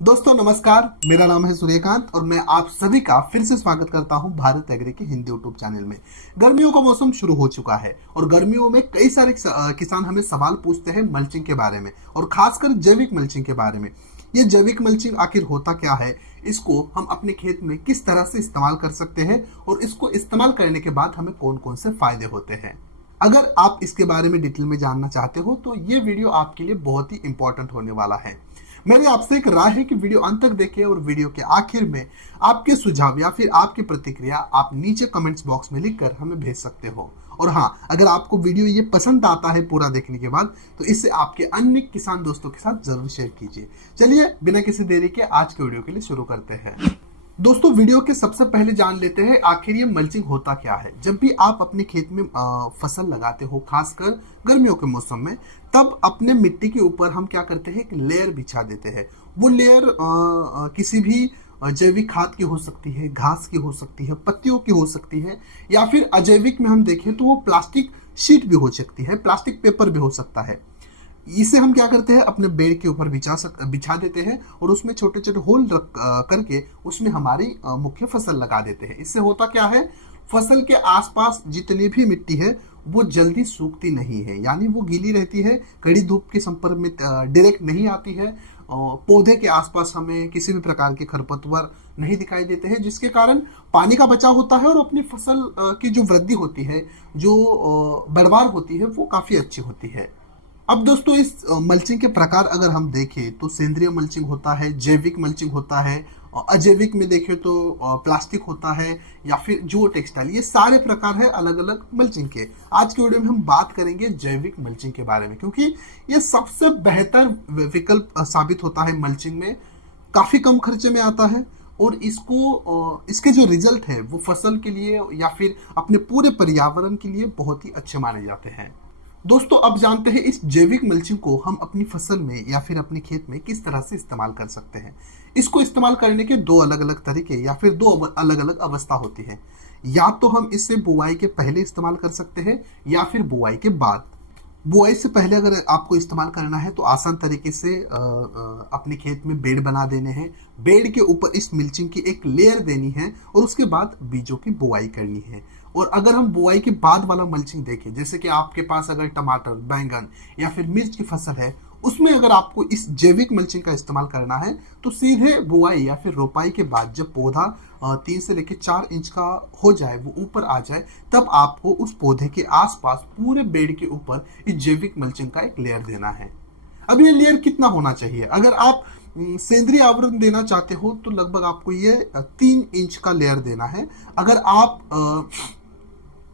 दोस्तों नमस्कार, मेरा नाम है सूर्यकांत और मैं आप सभी का फिर से स्वागत करता हूं भारत एग्री के हिंदी यूट्यूब चैनल में। गर्मियों का मौसम शुरू हो चुका है और गर्मियों में कई सारे किसान हमें सवाल पूछते हैं मल्चिंग के बारे में और खासकर जैविक मल्चिंग के बारे में। ये जैविक मल्चिंग आखिर होता क्या है, इसको हम अपने खेत में किस तरह से इस्तेमाल कर सकते हैं और इसको इस्तेमाल करने के बाद हमें कौन कौन से फायदे होते हैं। अगर आप इसके बारे में डिटेल में जानना चाहते हो तो ये वीडियो आपके लिए बहुत ही इंपॉर्टेंट होने वाला है। मेरी आपसे एक राय है कि वीडियो अंत तक देखें और वीडियो के आखिर में आपके सुझाव या फिर आपकी प्रतिक्रिया आप नीचे कमेंट्स बॉक्स में लिखकर हमें भेज सकते हो। और हाँ, अगर आपको वीडियो ये पसंद आता है पूरा देखने के बाद तो इसे आपके अन्य किसान दोस्तों के साथ जरूर शेयर कीजिए। चलिए बिना किसी देरी के आज के वीडियो के लिए शुरू करते हैं। दोस्तों वीडियो के सबसे पहले जान लेते हैं आखिर ये मल्चिंग होता क्या है। जब भी आप अपने खेत में फसल लगाते हो, खासकर गर्मियों के मौसम में, तब अपने मिट्टी के ऊपर हम क्या करते हैं, एक लेयर बिछा देते हैं। वो लेयर किसी भी जैविक खाद की हो सकती है, घास की हो सकती है, पत्तियों की हो सकती है, या फिर अजैविक में हम देखें तो वो प्लास्टिक शीट भी हो सकती है, प्लास्टिक पेपर भी हो सकता है। इसे हम क्या करते हैं, अपने बेड के ऊपर बिछा देते हैं और उसमें छोटे छोटे होल करके उसमें हमारी मुख्य फसल लगा देते हैं। इससे होता क्या है, फसल के आसपास जितनी भी मिट्टी है वो जल्दी सूखती नहीं है, यानी वो गीली रहती है, कड़ी धूप के संपर्क में डायरेक्ट नहीं आती है। पौधे के आसपास हमें किसी भी प्रकार के खरपतवार नहीं दिखाई देते हैं, जिसके कारण पानी का बचाव होता है और अपनी फसल की जो वृद्धि होती है, जो बढ़वार होती है, वो काफी अच्छी होती है। अब दोस्तों इस मल्चिंग के प्रकार अगर हम देखें तो सेंद्रिय मल्चिंग होता है, जैविक मल्चिंग होता है, अजैविक में देखें तो प्लास्टिक होता है, या फिर जियो टेक्सटाइल। ये सारे प्रकार है अलग अलग मल्चिंग के। आज के वीडियो में हम बात करेंगे जैविक मल्चिंग के बारे में, क्योंकि ये सबसे बेहतर विकल्प साबित होता है मल्चिंग में। काफी कम खर्चे में आता है और इसके जो रिजल्ट है वो फसल के लिए या फिर अपने पूरे पर्यावरण के लिए बहुत ही अच्छे माने जाते हैं। दोस्तों अब जानते हैं इस जैविक मल्चिंग को हम अपनी फसल में या फिर अपने खेत में किस तरह से इस्तेमाल कर सकते हैं। इसको इस्तेमाल करने के दो अलग अलग तरीके या फिर दो अलग अलग अवस्था होती है। या तो हम इसे बुआई के पहले इस्तेमाल कर सकते हैं या फिर बुआई के बाद। बुआई से पहले अगर आपको इस्तेमाल करना है तो आसान तरीके से अपने खेत में बेड बना देने हैं। बेड के ऊपर इस मल्चिंग की एक लेयर देनी है और उसके बाद बीजों की बुआई करनी है। और अगर हम बुआई के बाद वाला मल्चिंग देखें, जैसे कि आपके पास अगर टमाटर, बैंगन या फिर मिर्च की फसल है, उसमें अगर आपको इस जैविक मल्चिंग का इस्तेमाल करना है तो सीधे बुआई या फिर रोपाई के बाद जब पौधा 3 से लेकर 4 इंच का हो जाए, वो ऊपर आ जाए, तब आपको उस पौधे के आसपास पूरे बेड के ऊपर इस जैविक मल्चिंग का एक लेयर देना है। अब ये लेयर कितना होना चाहिए? अगर आप सेंद्रीय आवरण देना चाहते हो तो लगभग आपको ये 3 इंच का लेयर देना है। अगर आप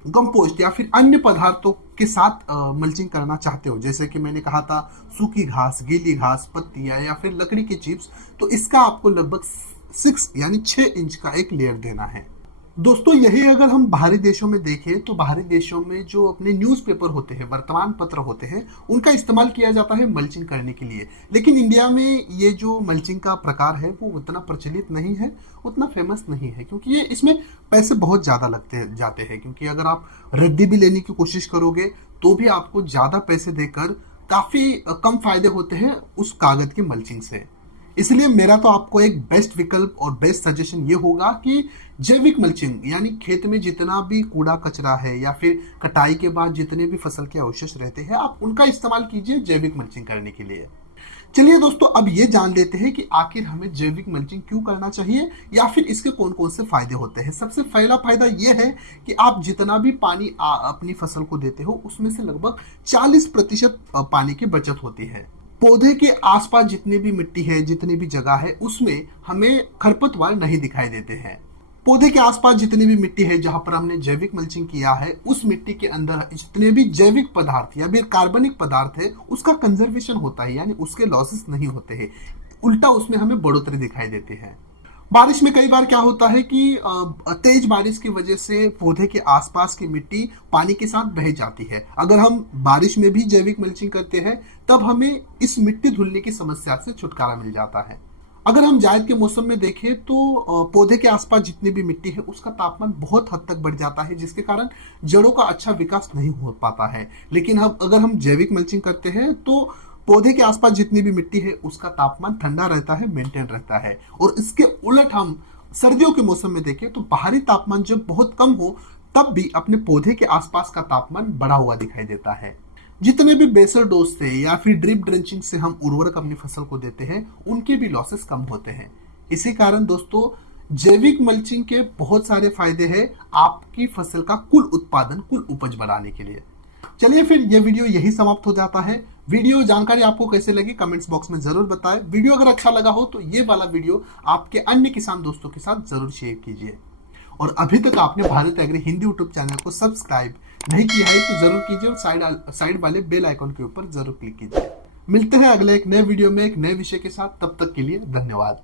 कंपोस्ट या फिर अन्य पदार्थों के साथ मल्चिंग करना चाहते हो, जैसे कि मैंने कहा था सूखी घास, गीली घास, पत्तियां या फिर लकड़ी की चिप्स, तो इसका आपको लगभग 6 यानी 6 इंच का एक लेयर देना है। दोस्तों यही अगर हम बाहरी देशों में देखें तो बाहरी देशों में जो अपने न्यूज़पेपर होते हैं, वर्तमान पत्र होते हैं, उनका इस्तेमाल किया जाता है मल्चिंग करने के लिए। लेकिन इंडिया में ये जो मल्चिंग का प्रकार है वो उतना प्रचलित नहीं है, उतना फेमस नहीं है, क्योंकि ये इसमें पैसे बहुत ज़्यादा लगते जाते हैं। क्योंकि अगर आप रद्दी भी लेने की कोशिश करोगे तो भी आपको ज़्यादा पैसे देकर काफ़ी कम फायदे होते हैं उस कागज की मल्चिंग से। इसलिए मेरा तो आपको एक बेस्ट विकल्प और बेस्ट सजेशन ये होगा कि जैविक मल्चिंग, यानी खेत में जितना भी कूड़ा कचरा है या फिर कटाई के बाद जितने भी फसल के अवशेष रहते हैं, आप उनका इस्तेमाल कीजिए जैविक मल्चिंग करने के लिए। चलिए दोस्तों अब ये जान लेते हैं कि आखिर हमें जैविक मल्चिंग क्यों करना चाहिए या फिर इसके कौन कौन से फायदे होते हैं। सबसे पहला फायदा ये है कि आप जितना भी पानी अपनी फसल को देते हो उसमें से लगभग 40% पानी की बचत होती है। पौधे के आसपास जितनी भी मिट्टी है, जितनी भी जगह है, उसमें हमें खरपतवार नहीं दिखाई देते हैं। पौधे के आसपास जितनी भी मिट्टी है जहां पर हमने जैविक मल्चिंग किया है, उस मिट्टी के अंदर जितने भी जैविक पदार्थ या फिर कार्बनिक पदार्थ है उसका कंजर्वेशन होता है, यानी उसके लॉसेस नहीं होते हैं, उल्टा उसमें हमें बढ़ोतरी दिखाई देती है। बारिश में कई बार क्या होता है कि तेज बारिश की वजह से पौधे के आसपास की मिट्टी पानी के साथ बह जाती है। अगर हम बारिश में भी जैविक मल्चिंग करते हैं तब हमें इस मिट्टी धुलने की समस्या से छुटकारा मिल जाता है। अगर हम जायद के मौसम में देखें तो पौधे के आसपास जितनी भी मिट्टी है उसका तापमान बहुत हद तक बढ़ जाता है, जिसके कारण जड़ों का अच्छा विकास नहीं हो पाता है। लेकिन अगर हम जैविक मल्चिंग करते हैं तो पौधे के आसपास जितनी भी मिट्टी है उसका तापमान ठंडा रहता है, मेंटेन रहता है। और इसके उलट हम सर्दियों के मौसम में देखें तो बाहरी तापमान जब बहुत कम हो तब भी अपने पौधे के आसपास का तापमान बढ़ा हुआ दिखाई देता है। जितने भी बेसल डोज से या फिर ड्रिप ड्रेंचिंग से हम उर्वरक अपनी फसल को देते हैं उनके भी लॉसेस कम होते हैं। इसी कारण दोस्तों जैविक मल्चिंग के बहुत सारे फायदे हैं आपकी फसल का कुल उत्पादन, कुल उपज बढ़ाने के लिए। चलिए फिर यह वीडियो यही समाप्त हो जाता है। वीडियो जानकारी आपको कैसे लगी कमेंट्स बॉक्स में जरूर बताएं। वीडियो अगर अच्छा लगा हो तो ये वाला वीडियो आपके अन्य किसान दोस्तों के साथ जरूर शेयर कीजिए। और अभी तक आपने Bharat agri Hindi YouTube channel को सब्सक्राइब नहीं किया है तो जरूर कीजिए और साइड वाले बेल आइकन के ऊपर जरूर क्लिक कीजिए। मिलते हैं अगले एक नए वीडियो में एक नए विषय के साथ, तब तक के लिए धन्यवाद।